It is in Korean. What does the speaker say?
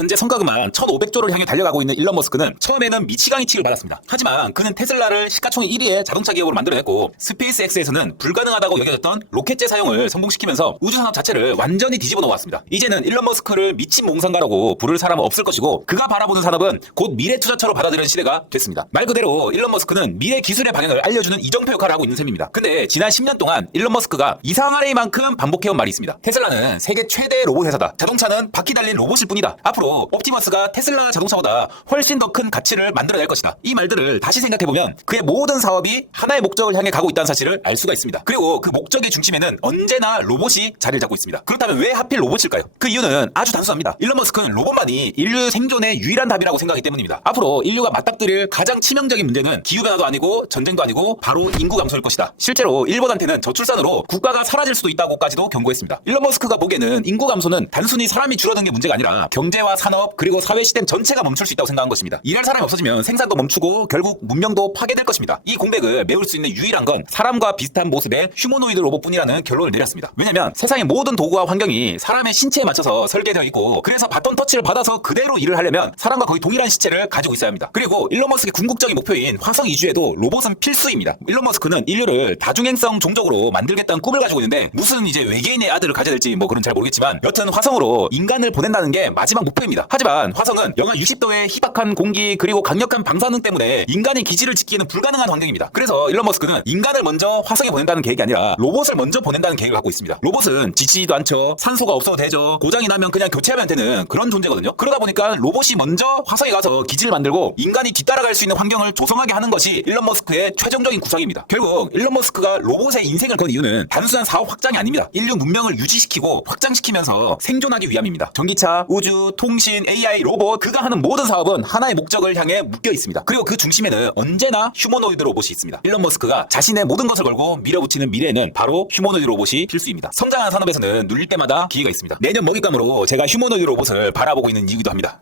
현재 성과금만 1,500조를 향해 달려가고 있는 일론 머스크는 처음에는 미치광이 칙을 받았습니다. 하지만 그는 테슬라를 시가총액 1위의 자동차 기업으로 만들어냈고 스페이스X에서는 불가능하다고 여겨졌던 로켓제 사용을 성공시키면서 우주 산업 자체를 완전히 뒤집어 놓았습니다. 이제는 일론 머스크를 미친 몽상가라고 부를 사람은 없을 것이고 그가 바라보는 산업은 곧 미래 투자처로 받아들이는 시대가 됐습니다. 말 그대로 일론 머스크는 미래 기술의 방향을 알려주는 이정표 역할을 하고 있는 셈입니다. 근데 지난 10년 동안 일론 머스크가 이상하리만큼 반복해온 말이 있습니다. 테슬라는 세계 최대 로봇 회사다. 자동차는 바퀴 달린 로봇일 뿐이다. 앞으로 옵티머스가 테슬라 자동차보다 훨씬 더 큰 가치를 만들어낼 것이다. 이 말들을 다시 생각해보면 그의 모든 사업이 하나의 목적을 향해 가고 있다는 사실을 알 수가 있습니다. 그리고 그 목적의 중심에는 언제나 로봇이 자리를 잡고 있습니다. 그렇다면 왜 하필 로봇일까요? 그 이유는 아주 단순합니다. 일론 머스크는 로봇만이 인류 생존의 유일한 답이라고 생각하기 때문입니다. 앞으로 인류가 맞닥뜨릴 가장 치명적인 문제는 기후변화도 아니고 전쟁도 아니고 바로 인구 감소일 것이다. 실제로 일본한테는 저출산으로 국가가 사라질 수도 있다고까지도 경고했습니다. 일론 머스크가 보기에는 인구 감소는 단순히 사람이 줄어든 게 문제가 아니라 경제와 산업 그리고 사회 시스템 전체가 멈출 수 있다고 생각한 것입니다. 일할 사람이 없어지면 생산도 멈추고 결국 문명도 파괴될 것입니다. 이 공백을 메울 수 있는 유일한 건 사람과 비슷한 모습의 휴머노이드 로봇뿐이라는 결론을 내렸습니다. 왜냐면 세상의 모든 도구와 환경이 사람의 신체에 맞춰서 설계되어 있고 그래서 바톤 터치를 받아서 그대로 일을 하려면 사람과 거의 동일한 시체를 가지고 있어야 합니다. 그리고 일론 머스크의 궁극적인 목표인 화성 이주에도 로봇은 필수입니다. 일론 머스크는 인류를 다중행성 종족으로 만들겠다는 꿈을 가지고 있는데 무슨 이제 외계인의 아들을 가져야 될지 뭐 그런 잘 모르겠지만 여튼 화성으로 인간을 보낸다는 게 마지막 목표입니다. 하지만 화성은 영하 60도의 희박한 공기 그리고 강력한 방사능 때문에 인간의 기지를 짓기에는 불가능한 환경입니다. 그래서 일론 머스크는 인간을 먼저 화성에 보낸다는 계획이 아니라 로봇을 먼저 보낸다는 계획을 갖고 있습니다. 로봇은 지치지도 않죠. 산소가 없어도 되죠. 고장이 나면 그냥 교체하면 되는 그런 존재거든요. 그러다 보니까 로봇이 먼저 화성에 가서 기지를 만들고 인간이 뒤따라갈 수 있는 환경을 조성하게 하는 것이 일론 머스크의 최종적인 구상입니다. 결국 일론 머스크가 로봇의 인생을 건 이유는 단순한 사업 확장이 아닙니다. 인류 문명을 유지시키고 확장시키면서 생존하기 위함입니다. 전기차, 우주, 통신, AI, 로봇 그가 하는 모든 사업은 하나의 목적을 향해 묶여 있습니다. 그리고 그 중심에는 언제나 휴머노이드 로봇이 있습니다. 일론 머스크가 자신의 모든 것을 걸고 밀어붙이는 미래에는 바로 휴머노이드 로봇이 필수입니다. 성장한 산업에서는 눌릴 때마다 기회가 있습니다. 내년 먹잇감으로 제가 휴머노이드 로봇을 바라보고 있는 이유기도 합니다.